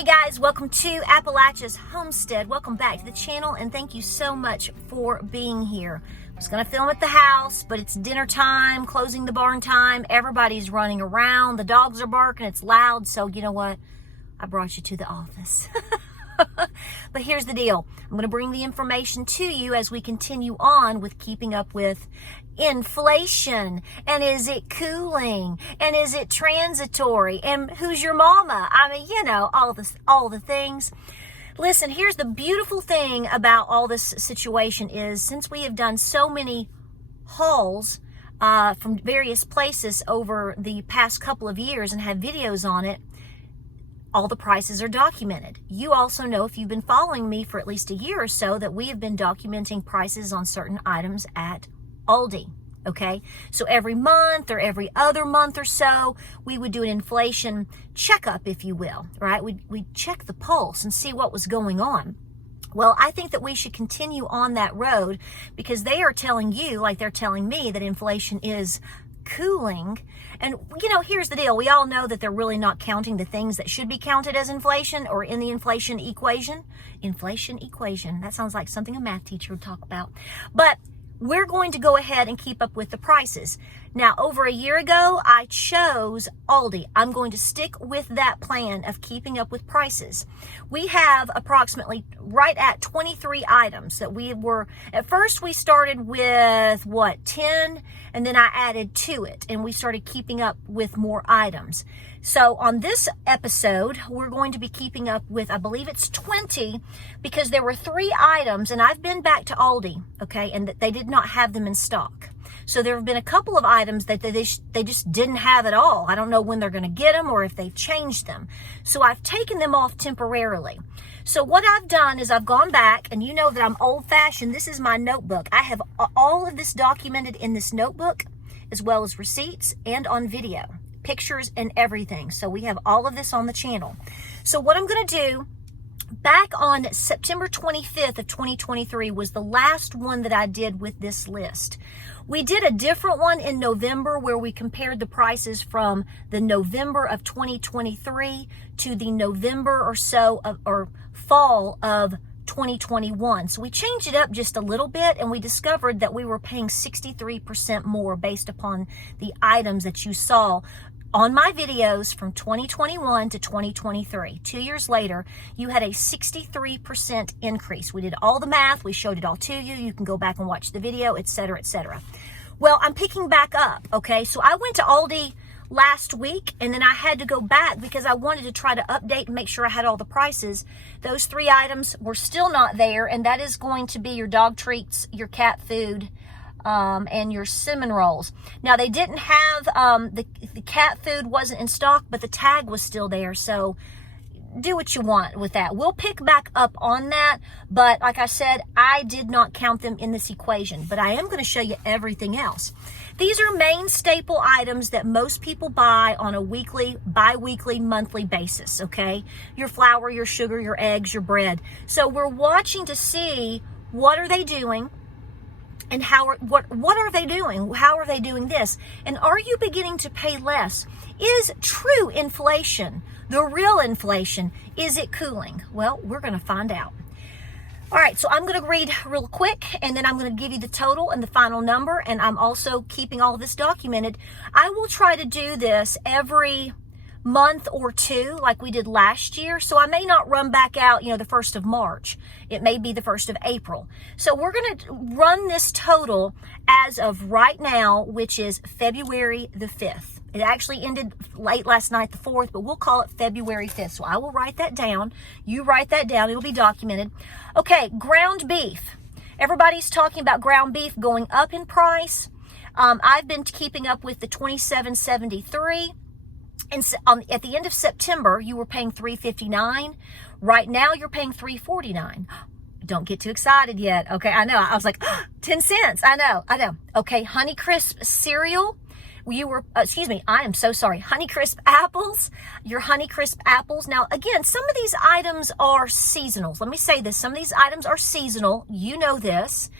Hey guys, welcome to Appalachia's Homestead. Welcome back to the channel and thank you so much for being here. I was going to film at the house, but it's dinner time, closing the barn time. Everybody's running around. The dogs are barking. It's loud. So you know what? I brought you to the office. But here's the deal. I'm going to bring the information to you as we continue on with keeping up with inflation. And is it cooling? And is it transitory? And who's your mama? I mean, you know, all the things. Listen, here's the beautiful thing about all this situation is since we have done so many hauls from various places over the past couple of years and have videos on it, all the prices are documented. You also know, if you've been following me for at least a year or so, that we have been documenting prices on certain items at Aldi, okay? So every month or every other month or so, we would do an inflation checkup, if you will, right? We'd check the pulse and see what was going on. Well, I think that we should continue on that road because they are telling you, like they're telling me, that inflation is cooling. And you know, here's the deal. We all know that they're really not counting the things that should be counted as inflation or in the inflation equation. Inflation equation. That sounds like something a math teacher would talk about. But we're going to go ahead and keep up with the prices. Now, over a year ago, I chose Aldi. I'm going to stick with that plan of keeping up with prices. We have approximately right at 23 items that we were, at first we started with 10, and then I added to it, and we started keeping up with more items. So on this episode, we're going to be keeping up with, I believe it's 20, because there were 3 items, and I've been back to Aldi, okay, and they did not have them in stock. So there have been a couple of items that they just didn't have at all. I don't know when they're going to get them or if they've changed them. So I've taken them off temporarily. So what I've done is I've gone back, and you know that I'm old-fashioned. This is my notebook. I have all of this documented in this notebook, as well as receipts and on video, pictures and everything. So we have all of this on the channel. So what I'm going to do, back on September 25th of 2023 was the last one that I did with this list. We did a different one in November where we compared the prices from the November of 2023 to the November or so of, or fall of 2021. So we changed it up just a little bit, and we discovered that we were paying 63% more based upon the items that you saw on my videos from 2021 to 2023. 2 years later, you had a 63% increase. We did all the math. We showed it all to you. You can go back and watch the video, etc., etc. Well, I'm picking back up, okay? So I went to Aldi last week, and then I had to go back because I wanted to try to update and make sure I had all the prices. Those 3 items were still not there, and that is going to be your dog treats, your cat food, and your cinnamon rolls. Now, they didn't have, the cat food wasn't in stock, but the tag was still there. So do what you want with that. We'll pick back up on that. But like I said, I did not count them in this equation, but I am going to show you everything else. These are main staple items that most people buy on a weekly, bi-weekly, monthly basis. Okay. Your flour, your sugar, your eggs, your bread. So we're watching to see what are they doing. And what are they doing? How are they doing this? And are you beginning to pay less? Is true inflation, the real inflation, is it cooling? Well, we're going to find out. All right, so I'm going to read real quick, and then I'm going to give you the total and the final number, and I'm also keeping all of this documented. I will try to do this every month or 2 like we did last year. So I may not run back out, the 1st of March. It may be the 1st of April. So we're going to run this total as of right now, which is February the 5th. It actually ended late last night, the 4th, but we'll call it February 5th. So I will write that down. You write that down. It'll be documented. Okay, ground beef. Everybody's talking about ground beef going up in price. I've been keeping up with the $27.73. And at the end of September, you were paying $3.59. Right now, you're paying $3.49. Don't get too excited yet. Okay, I know. I was like, 10 cents. I know. Okay, Honeycrisp cereal. You were, I am so sorry. Honeycrisp apples. Your Honeycrisp apples. Now, again, some of these items are seasonal. Let me say this. Some of these items are seasonal. You know this.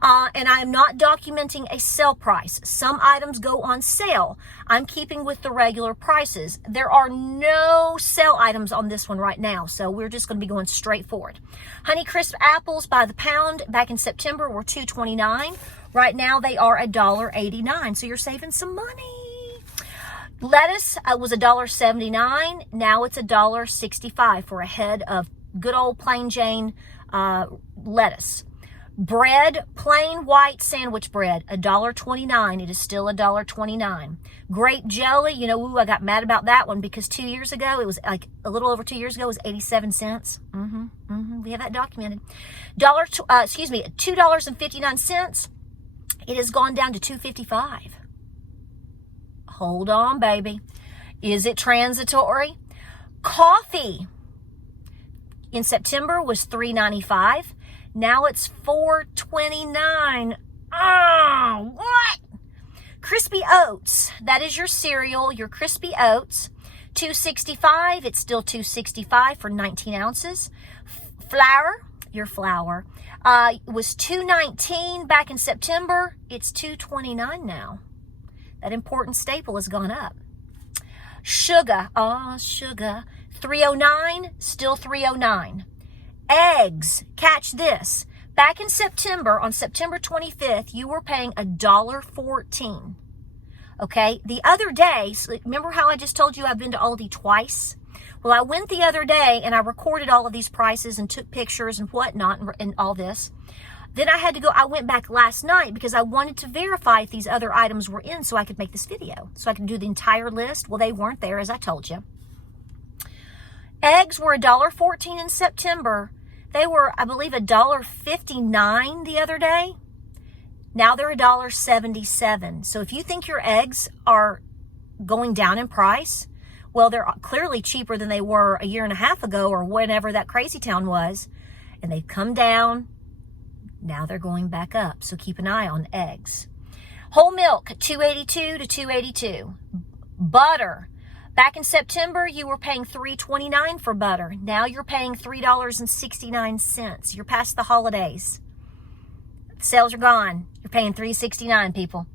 And I am not documenting a sale price. Some items go on sale. I'm keeping with the regular prices. There are no sale items on this one right now, so we're just going to be going straight forward. Honeycrisp apples by the pound back in September were $2.29. Right now they are $1.89, so you're saving some money. Lettuce was $1.79. Now it's $1.65 for a head of good old plain Jane lettuce. Bread, plain white sandwich bread, $1.29. It is still $1.29. Grape jelly, you know, I got mad about that one because 2 years ago, it was like a little over 2 years ago, it was 87 cents. We have that documented. $2.59. It has gone down to $2.55. Hold on, baby. Is it transitory? Coffee in September was $3.95. Now it's $4.29. Oh, what? Crispy Oats. That is your cereal, your Crispy Oats. $2.65. It's still $2.65 for 19 ounces. Flour, your flour, was $2.19 back in September. It's $2.29 now. That important staple has gone up. Sugar, sugar. $3.09, still $3.09. Eggs, catch this. Back in September, on September 25th, you were paying $1.14. Okay, the other day, remember how I just told you I've been to Aldi twice? Well, I went the other day and I recorded all of these prices and took pictures and whatnot and all this. Then I went back last night because I wanted to verify if these other items were in so I could make this video, so I could do the entire list. Well, they weren't there, as I told you. Eggs were $1.14 in September. They were, I believe, $1.59 the other day. Now they're $1.77. So if you think your eggs are going down in price, well, they're clearly cheaper than they were a year and a half ago or whenever that crazy town was. And they've come down. Now they're going back up. So keep an eye on eggs. Whole milk, $2.82 to $2.82. Butter. Back in September, you were paying $3.29 for butter. Now you're paying $3.69. You're past the holidays. The sales are gone. You're paying $3.69, people.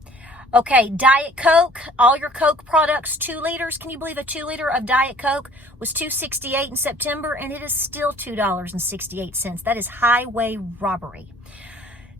Okay, Diet Coke, all your Coke products, 2 liters. Can you believe a 2 liter of Diet Coke was $2.68 in September, and it is still $2.68. That is highway robbery.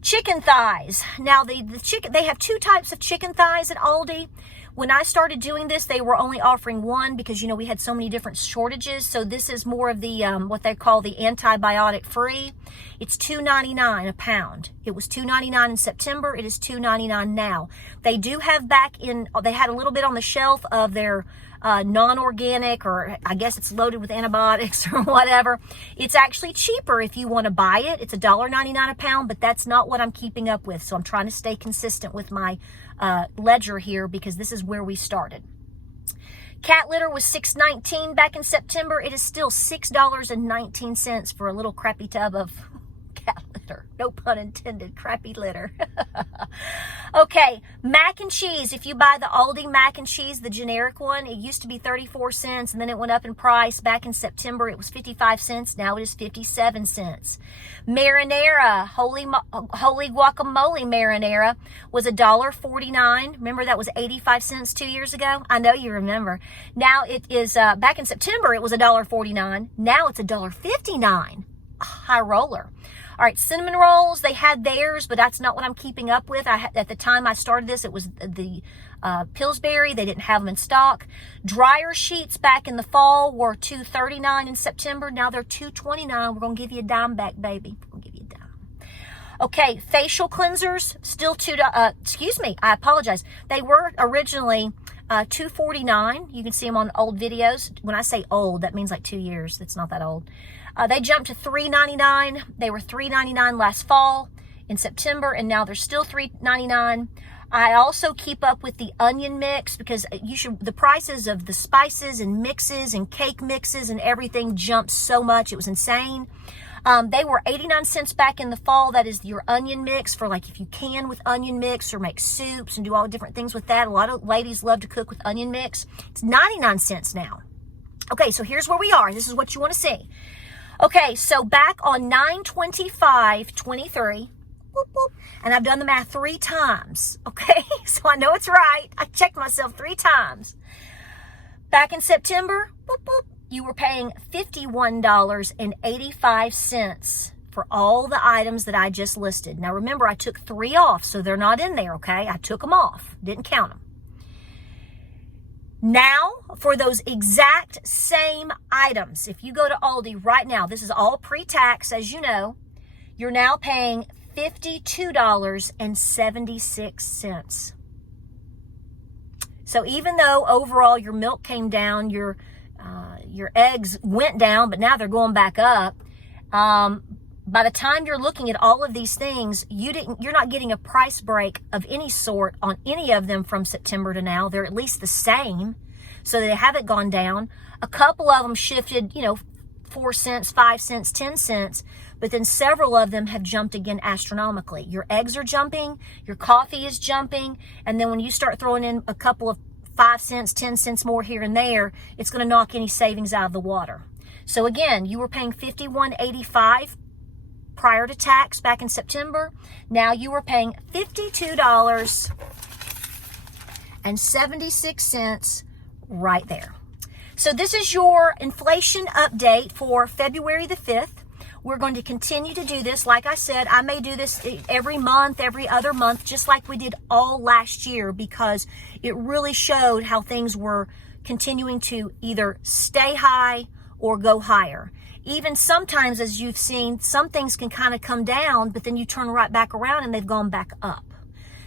Chicken thighs. Now, the chicken, they have 2 types of chicken thighs at Aldi. When I started doing this, they were only offering one because, you know, we had so many different shortages. So this is more of the, what they call the antibiotic free. It's $2.99 a pound. It was $2.99 in September. It is $2.99 now. They do have they had a little bit on the shelf of their non-organic, or I guess it's loaded with antibiotics or whatever. It's actually cheaper if you want to buy it. It's $1.99 a pound, but that's not what I'm keeping up with. So I'm trying to stay consistent with my ledger here because this is where we started. Cat litter was $6.19 back in September. It is still $6.19 for a little crappy tub of cat litter. No pun intended, crappy litter. Okay, mac and cheese. If you buy the Aldi mac and cheese, the generic one, it used to be 34 cents and then it went up in price. Back in September, it was 55 cents. Now it is 57 cents. Marinara, holy guacamole marinara was $1.49. Remember that was 85 cents 2 years ago? I know you remember. Now it is, back in September, it was $1.49. Now it's $1.59. High roller. All right, cinnamon rolls, they had theirs, but that's not what I'm keeping up with. At the time I started this, it was the Pillsbury. They didn't have them in stock. Dryer sheets back in the fall were $2.39 in September. Now they're $2.29. We're going to give you a dime back, baby. We're going to give you a dime. Okay, facial cleansers, still I apologize. They were originally $2.49. You can see them on old videos. When I say old, that means like 2 years. It's not that old. They jumped to $3.99. They were $3.99 last fall in September, and now they're still $3.99. I also keep up with the onion mix because the prices of the spices and mixes and cake mixes and everything jumped so much. It was insane. They were 89 cents back in the fall. That is your onion mix for like if you can with onion mix or make soups and do all different things with that. A lot of ladies love to cook with onion mix. It's 99 cents now. Okay, so here's where we are. This is what you want to see. Okay, so back on 9/25/23, boop, boop. And I've done the math 3 times, okay? So I know it's right. I checked myself 3 times. Back in September, boop, boop, you were paying $51.85 for all the items that I just listed. Now remember, I took 3 off, so they're not in there, okay? I took them off, didn't count them. Now, for those exact same items, if you go to Aldi right now, this is all pre-tax, as you know, you're now paying $52.76. So even though overall your milk came down, your eggs went down, but now they're going back up, by the time you're looking at all of these things, you're not getting a price break of any sort on any of them from September to now. They're at least the same, so they haven't gone down. A couple of them shifted, 4 cents, 5 cents, 10 cents, but then several of them have jumped again astronomically. Your eggs are jumping, your coffee is jumping, and then when you start throwing in a couple of 5 cents, 10 cents more here and there, it's going to knock any savings out of the water. So again, you were paying $51.85 prior to tax back in September. Now you were paying $52.76 right there. So this is your inflation update for February the 5th. We're going to continue to do this. Like I said, I may do this every month, every other month, just like we did all last year, because it really showed how things were continuing to either stay high or go higher. Even sometimes, as you've seen, some things can kind of come down, but then you turn right back around and they've gone back up.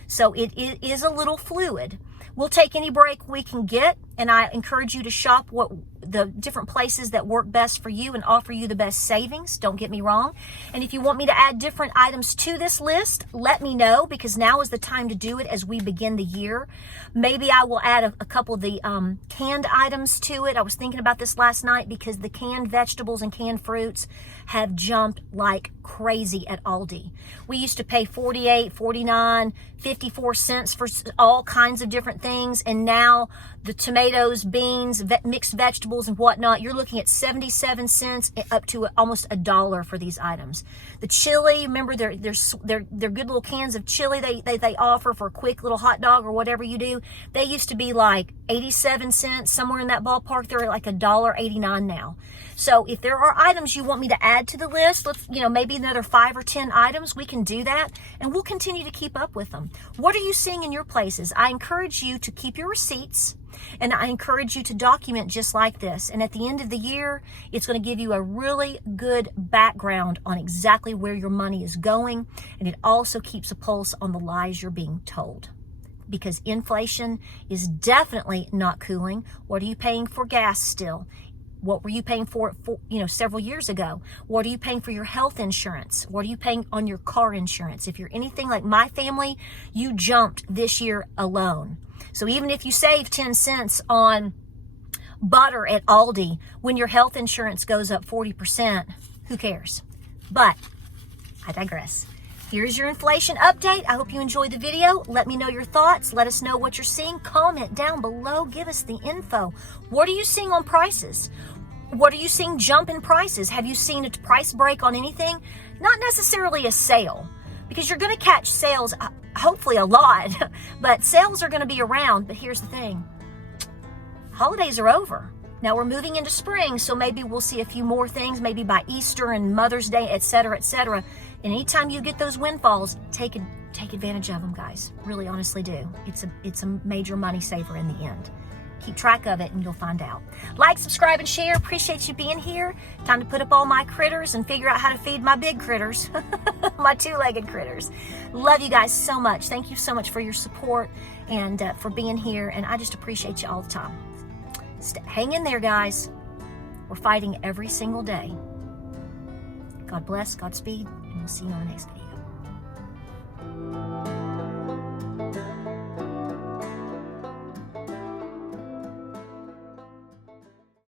So it is a little fluid. We'll take any break we can get, and I encourage you to shop what the different places that work best for you and offer you the best savings. Don't get me wrong. And if you want me to add different items to this list, let me know, because now is the time to do it as we begin the year. Maybe I will add a couple of the canned items to it. I was thinking about this last night because the canned vegetables and canned fruits have jumped like crazy at Aldi. We used to pay 48, 49, 54 cents for all kinds of different things, and now the tomatoes, beans, mixed vegetables and whatnot, you're looking at 77 cents up to almost $1 for these items. The chili, remember they're good little cans of chili they offer for a quick little hot dog or whatever you do. They used to be like 87 cents, somewhere in that ballpark. They're like $1.89 now. So if there are items you want me to add to the list, let's, maybe another 5 or 10 items, we can do that, and we'll continue to keep up with them. What are you seeing in your places? I encourage you to keep your receipts, and I encourage you to document just like this. And at the end of the year, it's going to give you a really good background on exactly where your money is going, and it also keeps a pulse on the lies you're being told. Because inflation is definitely not cooling. What are you paying for gas still? What were you paying for several years ago? What are you paying for your health insurance? What are you paying on your car insurance? If you're anything like my family, you jumped this year alone. So even if you save 10 cents on butter at Aldi, when your health insurance goes up 40%, who cares? But I digress. Here's your inflation update. I hope you enjoyed the video. Let me know your thoughts. Let us know what you're seeing. Comment down below. Give us the info. What are you seeing on prices? What are you seeing jump in prices? Have you seen a price break on anything? Not necessarily a sale, because you're going to catch sales, hopefully a lot, but sales are going to be around. But here's the thing. Holidays are over. Now we're moving into spring, so maybe we'll see a few more things, maybe by Easter and Mother's Day, etc., etc. And anytime you get those windfalls, take advantage of them, guys. Really, honestly do. It's a major money saver in the end. Keep track of it and you'll find out. Like, subscribe, and share. Appreciate you being here. Time to put up all my critters and figure out how to feed my big critters, my 2-legged critters. Love you guys so much. Thank you so much for your support and for being here. And I just appreciate you all the time. Hang in there, guys. We're fighting every single day. God bless, Godspeed, and we'll see you on the next video.